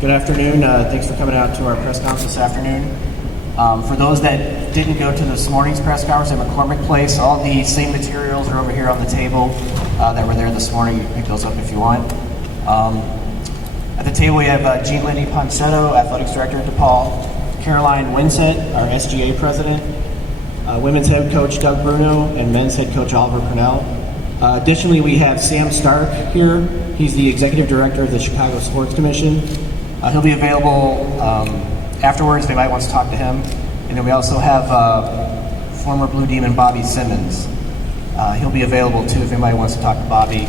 Good afternoon. Thanks for coming out to our press conference this afternoon. For those that didn't go to this morning's press conference at McCormick Place, all the same materials are over here on the table that were there this morning. You can pick those up if you want. At the table we have Jean Lenti-Ponsetto, Athletics Director at DePaul, Caroline Winsett, our SGA President, Women's Head Coach Doug Bruno, and Men's Head Coach Oliver Purnell. Additionally, we have Sam Stark here. He's the Executive Director of the Chicago Sports Commission. He'll be available afterwards if anybody wants to talk to him. And then we also have former Blue Demon Bobby Simmons. He'll be available too if anybody wants to talk to Bobby.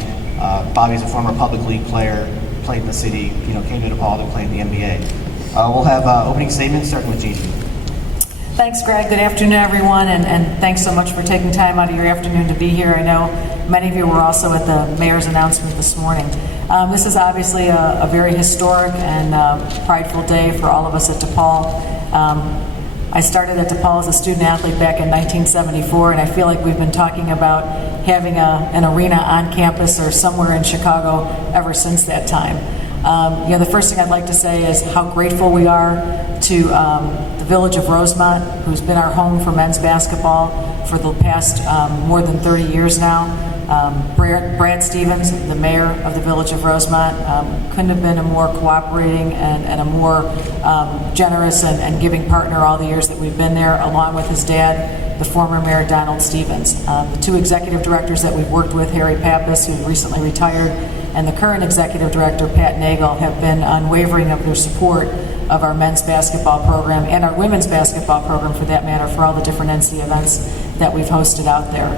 Bobby's a former public league player, played in the city, came to DePaul and played in the NBA. We'll have opening statements starting with Jean. Thanks, Greg. Good afternoon, everyone, and thanks so much for taking time out of your afternoon to be here. I know many of you were also at the mayor's announcement this morning. This is obviously a very historic and prideful day for all of us at DePaul. I started at DePaul as a student athlete back in 1974, and I feel like we've been talking about having an arena on campus or somewhere in Chicago ever since that time. The first thing I'd like to say is how grateful we are to the village of Rosemont, who's been our home for men's basketball for the past more than 30 years now. Brad Stevens, the mayor of the village of Rosemont, couldn't have been a more cooperating and a more generous and giving partner all the years that we've been there, along with his dad, the former mayor Donald Stevens. The two executive directors that we've worked with, Harry Pappas, who recently retired, and the current executive director, Pat Nagel, have been unwavering of their support of our men's basketball program and our women's basketball program, for that matter, for all the different NC events that we've hosted out there.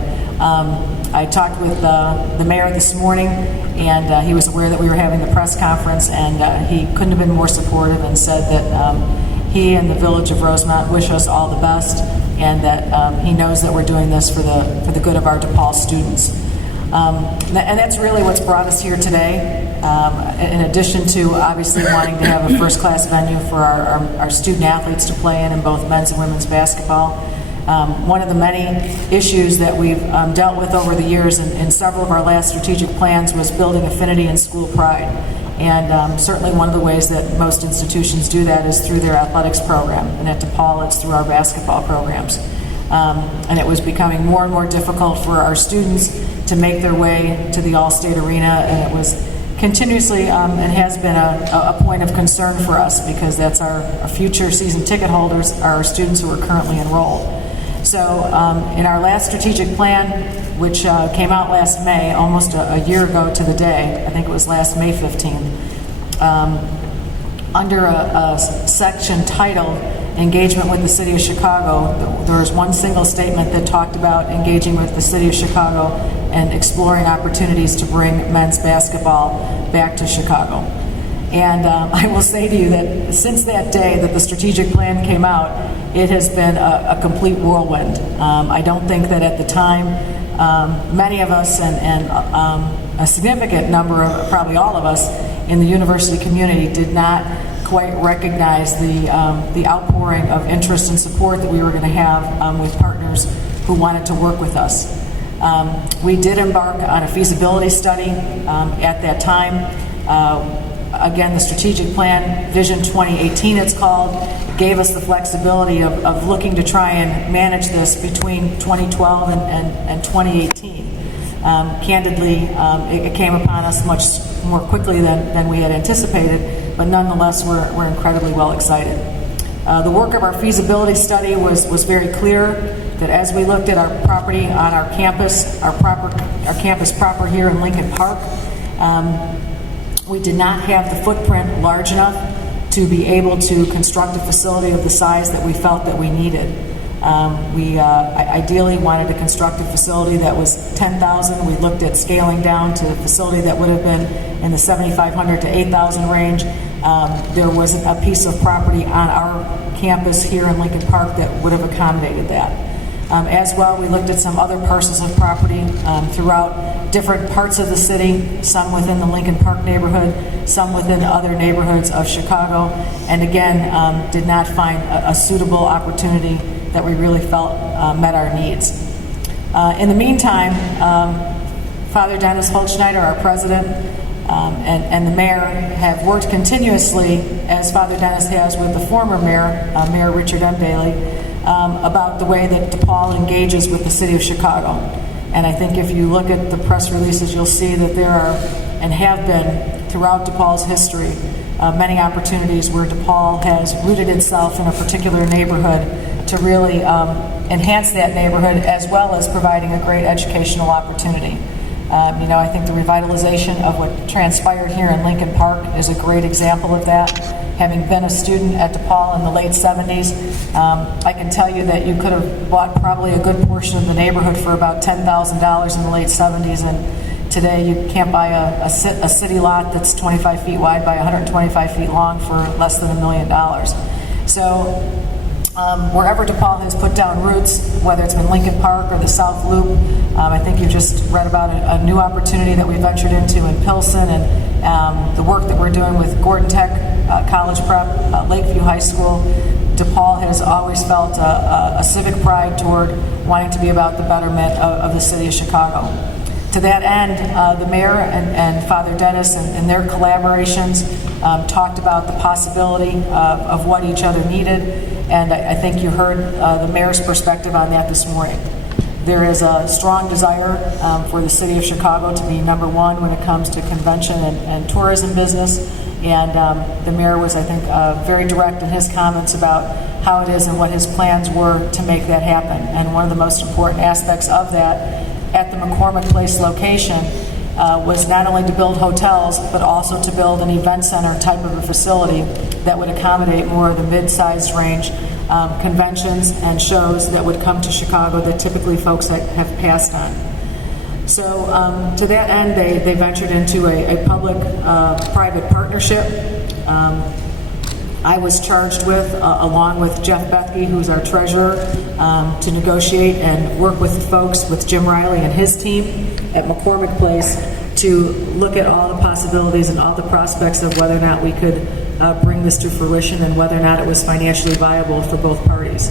I talked with the mayor this morning, and he was aware that we were having the press conference, and he couldn't have been more supportive and said that he and the village of Rosemont wish us all the best, and that he knows that we're doing this for the good of our DePaul students. And that's really what's brought us here today. In addition to obviously wanting to have a first-class venue for our student athletes to play in both men's and women's basketball. One of the many issues that we've dealt with over the years in several of our last strategic plans was building affinity and school pride. And certainly one of the ways that most institutions do that is through their athletics program. And at DePaul, it's through our basketball programs. And it was becoming more and more difficult for our students to make their way to the All-State Arena, and it was continuously and has been a point of concern for us, because that's our future season ticket holders, are our students who are currently enrolled. So in our last strategic plan, which came out last May, almost a year ago to the day, I think it was last May 15th, under a section titled Engagement with the City of Chicago, there was one single statement that talked about engaging with the City of Chicago and exploring opportunities to bring men's basketball back to Chicago. And I will say to you that since that day that the strategic plan came out, it has been a complete whirlwind. I don't think that at the time, many of us and a significant number of, probably all of us in the university community, did not quite recognize the outpouring of interest and support that we were going to have with partners who wanted to work with us. We did embark on a feasibility study at that time. Again, the strategic plan, Vision 2018 it's called, gave us the flexibility of looking to try and manage this between 2012 and 2018. Candidly, it came upon us much more quickly than we had anticipated, but nonetheless, we're incredibly well excited. The work of our feasibility study was very clear that as we looked at our property on our campus, our campus proper here in Lincoln Park, we did not have the footprint large enough to be able to construct a facility of the size that we felt that we needed. We ideally wanted to construct a facility that was 10,000. We looked at scaling down to a facility that would have been in the 7,500 to 8,000 range. There wasn't a piece of property on our campus here in Lincoln Park that would have accommodated that. As well, we looked at some other parcels of property throughout different parts of the city, some within the Lincoln Park neighborhood, some within other neighborhoods of Chicago, and again, did not find a suitable opportunity that we really felt met our needs. In the meantime, Father Dennis Holtschneider, our president, and the mayor have worked continuously, as Father Dennis has with the former mayor, Mayor Richard M. Daley, about the way that DePaul engages with the city of Chicago. And I think if you look at the press releases, you'll see that there are, and have been throughout DePaul's history, many opportunities where DePaul has rooted itself in a particular neighborhood to really enhance that neighborhood, as well as providing a great educational opportunity. I think the revitalization of what transpired here in Lincoln Park is a great example of that. Having been a student at DePaul in the late 70s, I can tell you that you could have bought probably a good portion of the neighborhood for about $10,000 in the late 70s, and today you can't buy a city lot that's 25 feet wide by 125 feet long for less than $1 million. So wherever DePaul has put down roots, whether it's been Lincoln Park or the South Loop, I think you just read about a new opportunity that we ventured into in Pilsen, and the work that we're doing with Gordon Tech College Prep, Lakeview High School. DePaul has always felt a civic pride toward wanting to be about the betterment of the city of Chicago. To that end, the mayor and Father Dennis and their collaborations talked about the possibility of what each other needed, and I think you heard the mayor's perspective on that this morning. There is a strong desire for the city of Chicago to be number one when it comes to convention and tourism business, and the mayor was, I think, very direct in his comments about how it is and what his plans were to make that happen. And one of the most important aspects of that at the McCormick Place location was not only to build hotels, but also to build an event center type of a facility that would accommodate more of the mid-sized range conventions and shows that would come to Chicago that typically folks have passed on. So to that end, they ventured into a public-private partnership. I was charged with, along with Jeff Bethke, who's our treasurer, to negotiate and work with the folks, with Jim Riley and his team at McCormick Place, to look at all the possibilities and all the prospects of whether or not we could bring this to fruition and whether or not it was financially viable for both parties.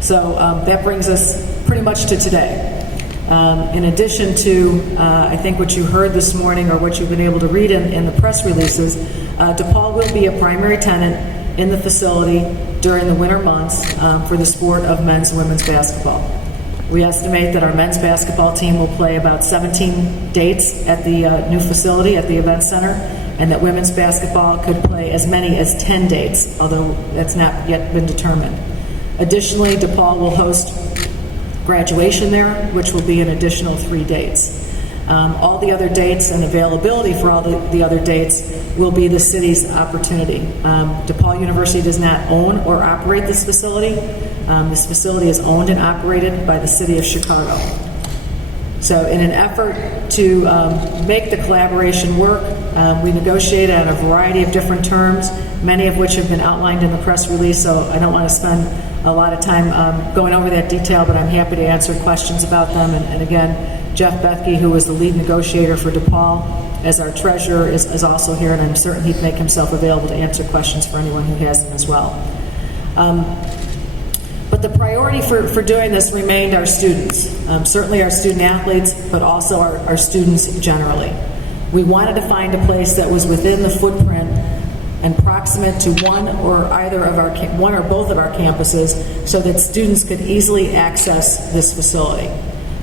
So that brings us pretty much to today. In addition to, I think, what you heard this morning or what you've been able to read in the press releases, DePaul will be a primary tenant in the facility during the winter months for the sport of men's and women's basketball. We estimate that our men's basketball team will play about 17 dates at the new facility at the event center, and that women's basketball could play as many as 10 dates, although that's not yet been determined. Additionally, DePaul will host graduation there, which will be an additional 3 dates. All the other dates and availability for all the other dates will be the city's opportunity. DePaul University does not own or operate this facility. This facility is owned and operated by the city of Chicago. So in an effort to make the collaboration work, we negotiated on a variety of different terms, many of which have been outlined in the press release, so I don't want to spend a lot of time going over that detail, but I'm happy to answer questions about them. And again, Jeff Bethke, who was the lead negotiator for DePaul as our treasurer, is also here, and I'm certain he'd make himself available to answer questions for anyone who has them as well. But the priority for doing this remained our students, certainly our student athletes, but also our students generally. We wanted to find a place that was within the footprint and proximate to one or both of our campuses, so that students could easily access this facility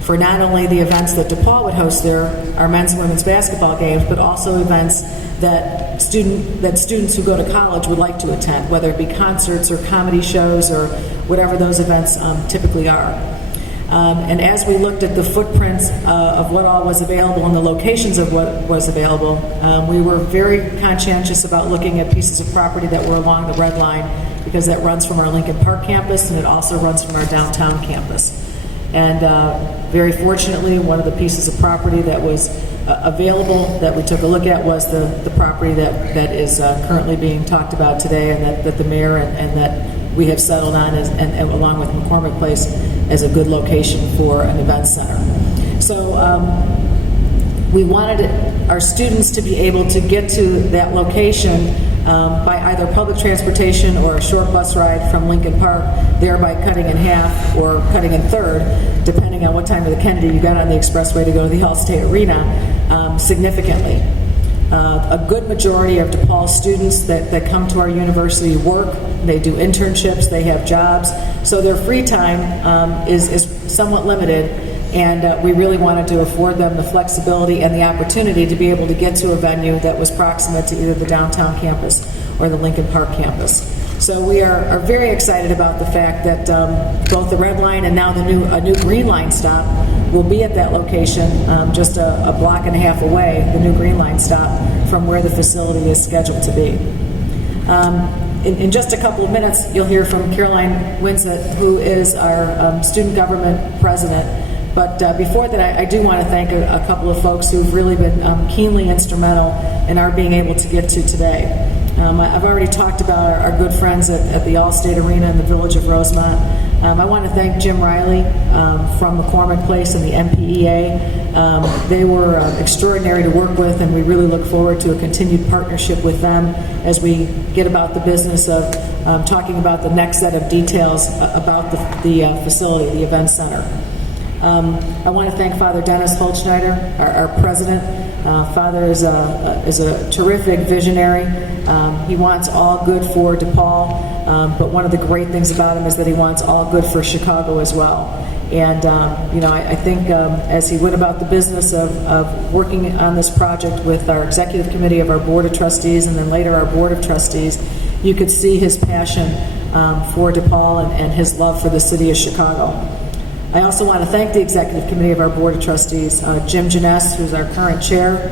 for not only the events that DePaul would host there, our men's and women's basketball games, but also events that students who go to college would like to attend, whether it be concerts or comedy shows or whatever those events typically are. And as we looked at the footprints of what all was available and the locations of what was available, we were very conscientious about looking at pieces of property that were along the red line, because that runs from our Lincoln Park campus and it also runs from our downtown campus. And very fortunately, one of the pieces of property that was available that we took a look at was the property that is currently being talked about today, and that the mayor and that we have settled on, and along with McCormick Place, as a good location for an event center. So we wanted our students to be able to get to that location by either public transportation or a short bus ride from Lincoln Park, thereby cutting in half or cutting in third, depending on what time of the Kennedy you got on the expressway to go to the Allstate Arena, significantly. A good majority of DePaul students that come to our university work, they do internships, they have jobs, so their free time is somewhat limited, and we really wanted to afford them the flexibility and the opportunity to be able to get to a venue that was proximate to either the downtown campus or the Lincoln Park campus. So we are very excited about the fact that both the Red Line and now a new Green Line stop will be at that location, just a block and a half away, the new Green Line stop, from where the facility is scheduled to be. In just a couple of minutes, you'll hear from Caroline Winsett, who is our student government president. But before that, I do want to thank a couple of folks who've really been keenly instrumental in our being able to get to today. I've already talked about our good friends at the All-State Arena in the village of Rosemont. I want to thank Jim Riley from McCormick Place and the MPEA. They were extraordinary to work with, and we really look forward to a continued partnership with them as we get about the business of talking about the next set of details about the facility, the event center. I want to thank Father Dennis Holtschneider, our president. Father is a terrific visionary. He wants all good for DePaul, but one of the great things about him is that he wants all good for Chicago as well. And I think as he went about the business of working on this project with our executive committee of our board of trustees and then later our board of trustees, you could see his passion for DePaul and his love for the city of Chicago. I also want to thank the executive committee of our board of trustees, Jim Janess, who's our current chair,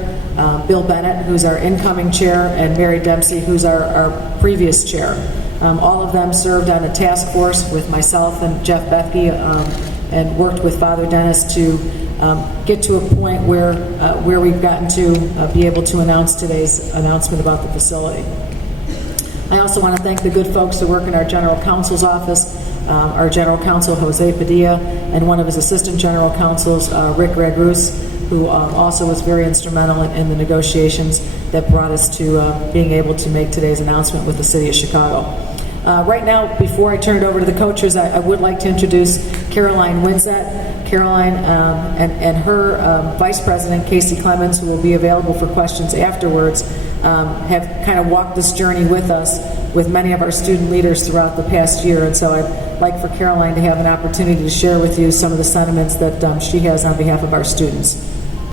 Bill Bennett, who's our incoming chair, and Mary Dempsey, who's our previous chair. All of them served on a task force with myself and Jeff Bethke and worked with Father Dennis to get to a point where we've gotten to be able to announce today's announcement about the facility. I also want to thank the good folks who work in our general counsel's office, our general counsel, Jose Padilla, and one of his assistant general counsels, Rick Ragrus, who also was very instrumental in the negotiations that brought us to being able to make today's announcement with the city of Chicago. Right now, before I turn it over to the coaches, I would like to introduce Caroline Winsett. Caroline and her vice president, Casey Clemens, who will be available for questions afterwards, have kind of walked this journey with us, with many of our student leaders throughout the past year. And so I'd like for Caroline to have an opportunity to share with you some of the sentiments that she has on behalf of our students.